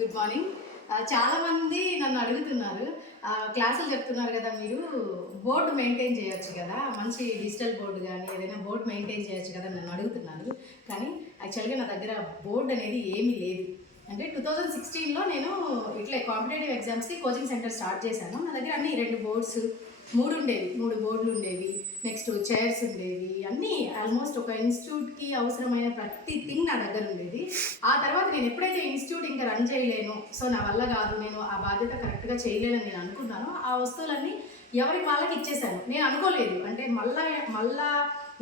Good morning. చాలామంది నన్ను అడుగుతున్నారు, క్లాసులు చెప్తున్నారు కదా, మీరు బోర్డు మెయింటైన్ చేయొచ్చు కదా, మంచి డిజిటల్ బోర్డు కానీ ఏదైనా బోర్డు మెయింటైన్ చేయొచ్చు కదా నన్ను అడుగుతున్నారు. కానీ యాక్చువల్గా నా దగ్గర బోర్డు అనేది ఏమీ లేదు. అంటే 2016లో నేను ఇట్లా కాంపిటేటివ్ ఎగ్జామ్స్కి కోచింగ్ సెంటర్ స్టార్ట్ చేశాను. నా దగ్గర అన్ని 2 బోర్డ్స్ 3 ఉండేవి, 3 బోర్డులు ఉండేవి. నెక్స్ట్ చైర్స్ ఉండేవి. అన్నీ ఆల్మోస్ట్ ఒక ఇన్స్టిట్యూట్కి అవసరమైన ప్రతి థింగ్ నా దగ్గర ఉండేది. ఆ తర్వాత నేను ఎప్పుడైతే ఇన్స్టిట్యూట్ ఇంకా రన్ చేయలేను, సో నా వల్ల కాదు, నేను ఆ బాధ్యత కరెక్ట్గా చేయలేనని నేను అనుకున్నాను, ఆ వస్తువులన్నీ ఎవరికి వాళ్ళకి ఇచ్చేసాను. నేను అనుకోలేదు, అంటే మళ్ళా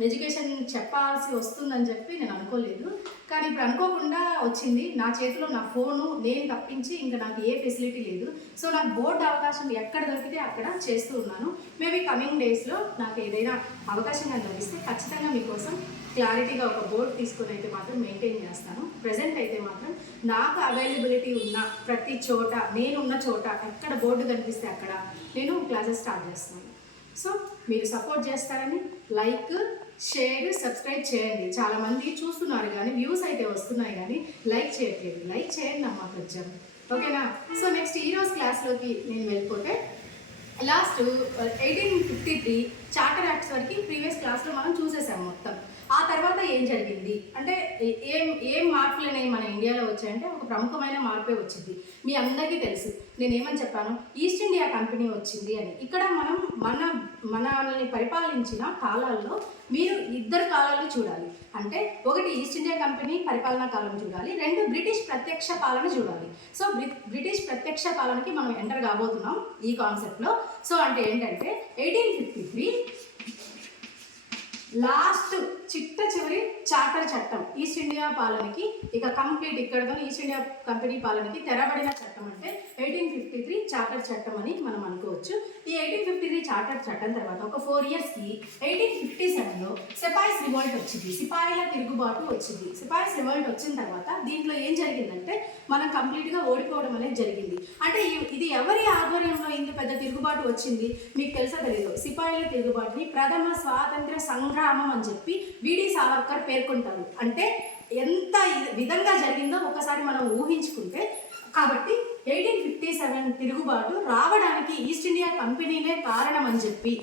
ఎడ్యుకేషన్ చెప్పాల్సి వస్తుందని చెప్పి నేను అనుకోలేదు. కానీ ఇప్పుడు అనుకోకుండా వచ్చింది నా చేతిలో. నా ఫోను నేను తప్పించి ఇంకా నాకు ఏ ఫెసిలిటీ లేదు. సో నాకు బోర్డు అవకాశం ఎక్కడ దొరికితే అక్కడ చేస్తూ ఉన్నాను. మేబీ కమింగ్ డేస్లో నాకు ఏదైనా అవకాశం లభిస్తే ఖచ్చితంగా మీకోసం క్లారిటీగా ఒక బోర్డు తీసుకొని అయితే మాత్రం మెయింటైన్ చేస్తాను. ప్రజెంట్ అయితే మాత్రం నాకు అవైలబిలిటీ ఉన్న ప్రతి చోట, నేనున్న చోట ఎక్కడ బోర్డు కనిపిస్తే అక్కడ నేను క్లాసెస్ స్టార్ట్ చేస్తున్నాను. సో మీరు సపోర్ట్ చేస్తారని లైక్, షేర్, సబ్స్క్రైబ్ చేయండి. చాలామంది చూస్తున్నారు కానీ వ్యూస్ అయితే వస్తున్నాయి కానీ లైక్ చేయట్లేదు. లైక్ చేయండి అమ్మా కొంచెం, ఓకేనా? సో నెక్స్ట్ ఈరోజు క్లాస్లోకి నేను వెళ్ళిపోతే, లాస్ట్ 1853 చార్టర్ యాక్ట్స్ వరకు ప్రీవియస్ క్లాస్లో మనం చూసేసాం మొత్తం. ఆ తర్వాత ఏం జరిగింది అంటే ఏం మార్పులు అనేవి మన ఇండియాలో వచ్చాయంటే ఒక ప్రముఖమైన మార్పే వచ్చింది. మీ అందరికీ తెలుసు నేనేమని చెప్పాను, ఈస్ట్ ఇండియా కంపెనీ వచ్చింది అని. ఇక్కడ మనం మనల్ని పరిపాలించిన కాలాల్లో మీరు 2 కాలాలు చూడాలి. అంటే ఒకటి ఈస్ట్ ఇండియా కంపెనీ పరిపాలనా కాలం చూడాలి, 2 బ్రిటిష్ ప్రత్యక్ష పాలన చూడాలి. సో బ్రిటిష్ ప్రత్యక్ష పాలనకి మనం ఎంటర్ కాబోతున్నాం ఈ కాన్సెప్ట్లో. సో అంటే ఏంటంటే 1853 లాస్ట్ చివరి చార్టర్ చట్టం ఈస్ట్ ఇండియా పాలనకి ఇక కంప్లీట్, ఇక్కడతో ఈస్ట్ ఇండియా కంపెనీ పాలనకి తెరబడిన చట్టం అంటే 1853 చార్టర్ చట్టం అని మనం అనుకోవచ్చు. ఈ 1853 చార్టర్ చట్టం తర్వాత ఒక 4 ఇయర్స్కి 1857లో సిపాయిస్ రివోల్ట్ వచ్చింది, సిపాయిల తిరుగుబాటు వచ్చింది. సిపాయిస్ రివోల్ట్ వచ్చిన తర్వాత దీంట్లో ఏం జరిగిందంటే మనం కంప్లీట్గా ఓడిపోవడం అనేది జరిగింది. అంటే ఇది ఎవరి ఆధ్వర్యంలో ఇంత పెద్ద తిరుగుబాటు వచ్చింది మీకు తెలుసా తెలీదు? సిపాయిల తిరుగుబాటుని ప్రథమ స్వాతంత్ర సంగ్రామం అని చెప్పి విడి సావర్కర్ పేర్కొంటారు. అంటే ఎంత విధంగా జరిగిందో ఒకసారి మనం ఊహించుకుంటే, కాబట్టి 1857 తిరుగుబాటు రావడానికి ఈస్ట్ ఇండియా కంపెనీనే కారణం అని చెప్పి,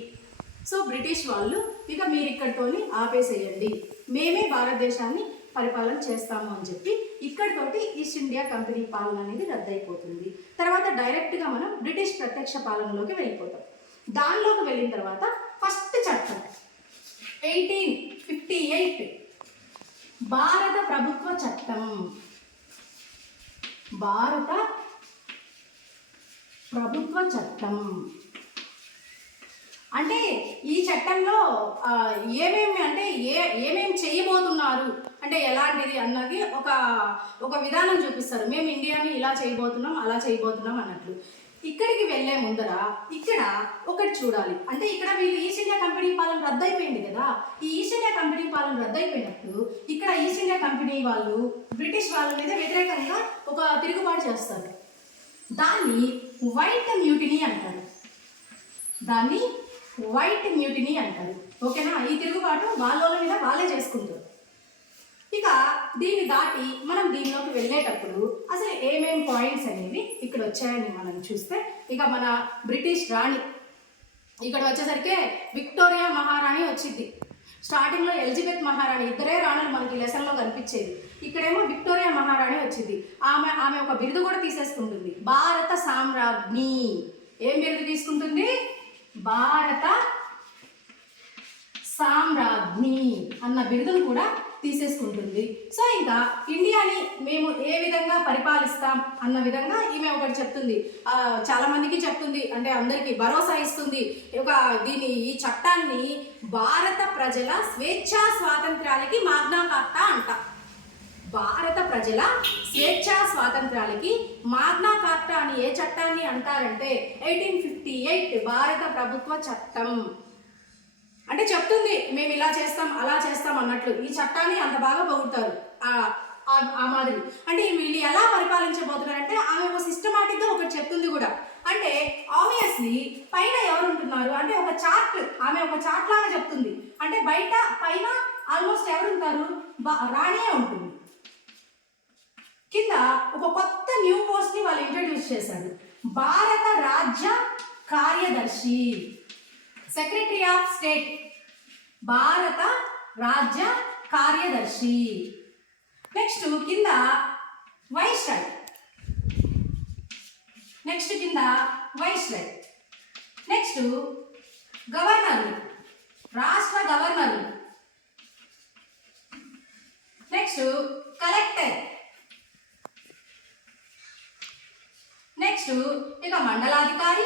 సో బ్రిటిష్ వాళ్ళు ఇక మీరు ఇక్కడితోని ఆపేసేయండి, మేమే భారతదేశాన్ని పరిపాలన చేస్తాము అని చెప్పి ఇక్కడితోటి ఈస్ట్ ఇండియా కంపెనీ పాలన అనేది రద్దయిపోతుంది. తర్వాత డైరెక్ట్గా మనం బ్రిటిష్ ప్రత్యక్ష పాలనలోకి వెళ్ళిపోతాం. దానిలోకి వెళ్ళిన తర్వాత ఫస్ట్ చట్టం 1858 భారత ప్రభుత్వ చట్టం. భారత ప్రభుత్వ చట్టం అంటే ఈ చట్టంలో ఏమేమి చేయబోతున్నారు అంటే ఎలాంటిది అన్నది ఒక విధానం చూపిస్తారు. మేము ఇండియాని ఇలా చేయబోతున్నాం, అలా చేయబోతున్నాం అన్నట్లు. ఇక్కడికి వెళ్ళే ముందర ఇక్కడ ఒకటి చూడాలి. అంటే ఇక్కడ వీళ్ళు ఈస్ట్ ఇండియా కంపెనీ పాలన రద్దయిపోయింది కదా. ఈ ఈస్ట్ ఇండియా కంపెనీ పాలన రద్దయిపోయినప్పుడు ఇక్కడ ఈస్ట్ ఇండియా కంపెనీ వాళ్ళు బ్రిటిష్ వాళ్ళ మీద వ్యతిరేకంగా ఒక తిరుగుబాటు చేస్తారు. దాన్ని వైట్ మ్యూటినీ అంటారు. ఓకేనా? ఈ తిరుగుబాటు వాళ్ళ మీద వాళ్ళే చేసుకుంటారు. ఇక దీన్ని దాటి మనం దీనిలోకి వెళ్ళేటప్పుడు అసలు ఏమేం పాయింట్స్ అనేవి ఇక్కడ వచ్చాయని మనం చూస్తే, ఇక మన బ్రిటిష్ రాణి ఇక్కడ వచ్చేసరికి విక్టోరియా మహారాణి వచ్చింది. స్టార్టింగ్లో ఎలిజబెత్ మహారాణి, ఇద్దరే రాణులు మనకి లెసన్లో కనిపించేది. ఇక్కడేమో విక్టోరియా మహారాణి వచ్చింది. ఆమె ఒక బిరుదు కూడా తీసేసుకుంటుంది, భారత సామ్రాజ్ఞి. ఏం బిరుదు తీసుకుంటుంది? భారత సామ్రాజ్ఞి అన్న బిరుదును కూడా తీసేసుకుంటుంది. సో ఇంకా ఇండియాని మేము ఏ విధంగా పరిపాలిస్తాం అన్న విధంగా ఈమె ఒకటి చెప్తుంది. చాలా మందికి చెప్తుంది, అంటే అందరికీ భరోసా ఇస్తుంది. ఈ చట్టాన్ని భారత ప్రజల స్వేచ్ఛా స్వాతంత్రాలకి మాగ్నా కార్టా అంట. భారత ప్రజల స్వేచ్ఛా స్వాతంత్రాలకి మాగ్నా కార్టా అని ఏ చట్టాన్ని అంటారంటే 1858 భారత ప్రభుత్వ చట్టం. అంటే చెప్తుంది మేము ఇలా చేస్తాం, అలా చేస్తాం అన్నట్లు. ఈ చట్టాన్ని అంత బాగా పొగుడుతారు ఆ మాదిరి. అంటే వీళ్ళు ఎలా పరిపాలించబోతున్నారంటే ఆమె ఒక సిస్టమాటిక్గా ఒకటి చెప్తుంది కూడా. అంటే ఆబ్వియస్లీ పైన ఎవరు ఉంటున్నారు అంటే ఆమె ఒక చార్ట్ లాగా చెప్తుంది. అంటే పైన ఆల్మోస్ట్ ఎవరు ఉంటారు? రాణియే ఉంటుంది. కింద ఒక కొత్త న్యూ పోస్ట్ ఇంట్రడ్యూస్ చేశాడు. భారత రాజ్య కార్యదర్శి, సెక్రటరీ ఆఫ్ స్టేట్, భారత రాజ్య కార్యదర్శి. నెక్స్ట్ కింద వైస్రాయ్, నెక్స్ట్ కింద వైస్రాయ్. నెక్స్ట్ గవర్నర్లు, రాష్ట్ర గవర్నర్లు. Next collector. నెక్స్ట్ ఇక మండలాధికారి,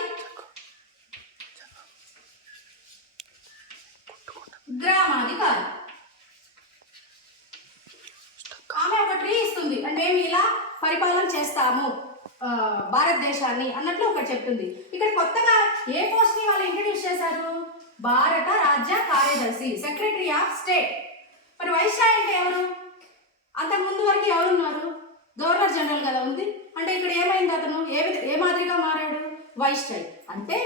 గ్రామాధికారి. ఆమె ఒక ట్రీ ఇస్తుంది అంటే మేము ఇలా పరిపాలన చేస్తాము భారతదేశాన్ని అన్నట్లు ఒకటి చెప్తుంది. ఇక్కడ కొత్తగా ఏ పోస్ట్ ని వాళ్ళు ఇంట్రడ్యూస్ చేశారు? భారత రాజ్య కార్యదర్శి, సెక్రటరీ ఆఫ్ స్టేట్. మరి వైస్రాయ్ అంటే ఎవరు? అంతకు ముందు వరకు ఎవరున్నారు? గవర్నర్ జనరల్ కదా ఉంది. అంటే ఇక్కడ ఏమైంది? అతను ఏ మాదిరిగా మారాడు? వైస్రాయ్. అంటే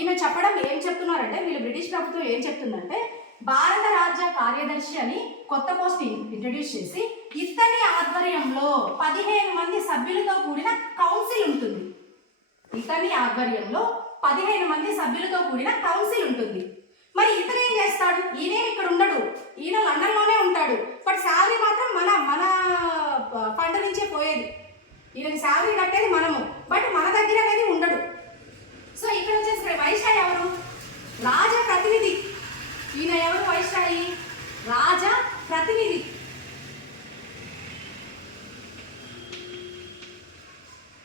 ఈమె చెప్పడం ఏం చెప్తున్నారంటే, వీళ్ళు బ్రిటిష్ ప్రభుత్వం ఏం చెప్తుందంటే భారత రాజ్య కార్యదర్శి అని కొత్త పోస్ట్ ఇంట్రడ్యూస్ చేసి ఇతని ఆధ్వర్యంలో 15 మంది సభ్యులతో కూడిన కౌన్సిల్ ఉంటుంది. ఇతని ఆధ్వర్యంలో 15 మంది సభ్యులతో కూడిన కౌన్సిల్ ఉంటుంది. మరి ఇతను ఏం చేస్తాడు? ఈయన ఇక్కడ ఉండడు, ఈయన లండన్లోనే ఉంటాడు. బట్ శాలరీ మాత్రం మన ఫండ్ నుంచే పోయేది. ఈయనకి శాలరీ కట్టేది మనము, బట్ మన దగ్గర అనేది ఉండడు. సో ఇక్కడ వచ్చేసి వైస్రాయ్ ఎవరు? రాజ ప్రతినిధి. ఈయన ఎవరు? వైస్రాయి రాజ ప్రతినిధి.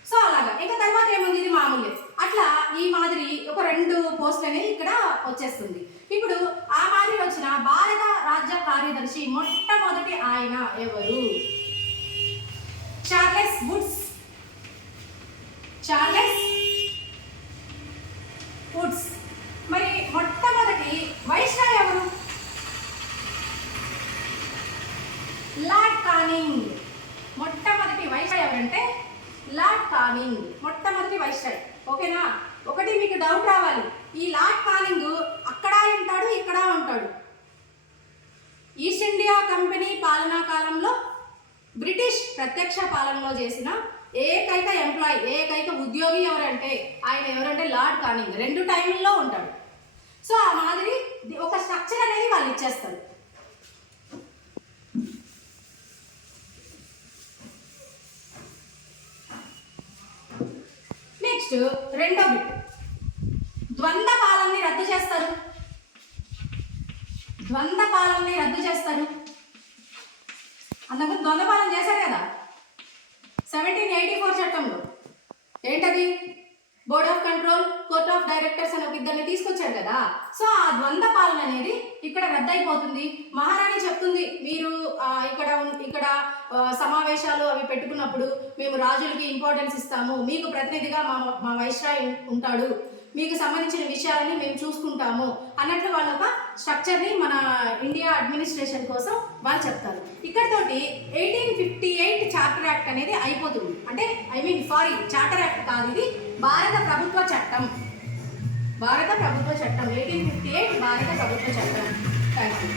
సో అలాగా ఇక తర్వాత ఏముంది? ఇది మామూలే. అట్లా ఈ మాదిరి ఒక 2 పోస్టులు అనేవి ఇక్కడ వచ్చేస్తుంది. ఇప్పుడు ఆ మాదిరి వచ్చిన భారత రాజ్య కార్యదర్శి మొట్టమొదటి ఆయన ఎవరు? Charles Woods. Charles Woods. మరి మొట్టమొదటి వైస్రాయ్ ఎవరు? Lord Canning. మొట్టమొదటి వైస్రాయ్ ఎవరంటే లార్డ్ కానింగ్, మొట్టమొదటి వైస్రాయ్. ఓకేనా? ఒకటి మీకు డౌట్ రావాలి, ఈ లార్డ్ కానింగ్ అక్కడ ఉంటాడు, ఇక్కడ ఉంటాడు. ఈస్ట్ ఇండియా కంపెనీ పాలనా కాలంలో బ్రిటిష్ ప్రత్యక్ష పాలనలో చేసిన ఏకైక ఎంప్లాయీ, ఏకైక ఉద్యోగి ఎవరంటే ఆయన ఎవరంటే లార్డ్ కానింగ్. 2 టైంల్లో ఉంటాడు. సో ఆ మాదిరి ఒక స్ట్రక్చర్ అనేది వాళ్ళు ఇచ్చేస్తారు. నెక్స్ట్ రెండో బిట్, ద్వంద్వ పాలనని రద్దు చేస్తారు. ద్వంద్వ పాలనని రద్దు చేస్తారు. అంతకుముందు ద్వంద్వ పాలన చేశారు కదా 1784 చట్టంలో. ఏంటది? Board of control, court of directors అని ఒక ఇద్దరిని తీసుకొచ్చారు కదా. సో ఆ ద్వంద్వ పాలన అనేది ఇక్కడ రద్దయిపోతుంది. మహారాణి చెప్తుంది, మీరు ఇక్కడ సమావేశాలు అవి పెట్టుకున్నప్పుడు మేము రాజులకి ఇంపార్టెన్స్ ఇస్తాము, మీకు ప్రతినిధిగా మా వైస్రాయ్ ఉంటాడు, మీకు సంబంధించిన విషయాలని మేము చూసుకుంటాము అన్నట్లు వాళ్ళ ఒక స్ట్రక్చర్ని మన ఇండియా అడ్మినిస్ట్రేషన్ కోసం వాళ్ళు చెప్తారు. ఇక్కడతోటి 1858 చార్టర్ యాక్ట్ అనేది అయిపోతుంది. అంటే చార్టర్ యాక్ట్ కాదు, ఇది భారత ప్రభుత్వ చట్టం. భారత ప్రభుత్వ చట్టం 1858 భారత ప్రభుత్వ చట్టం. Thank you.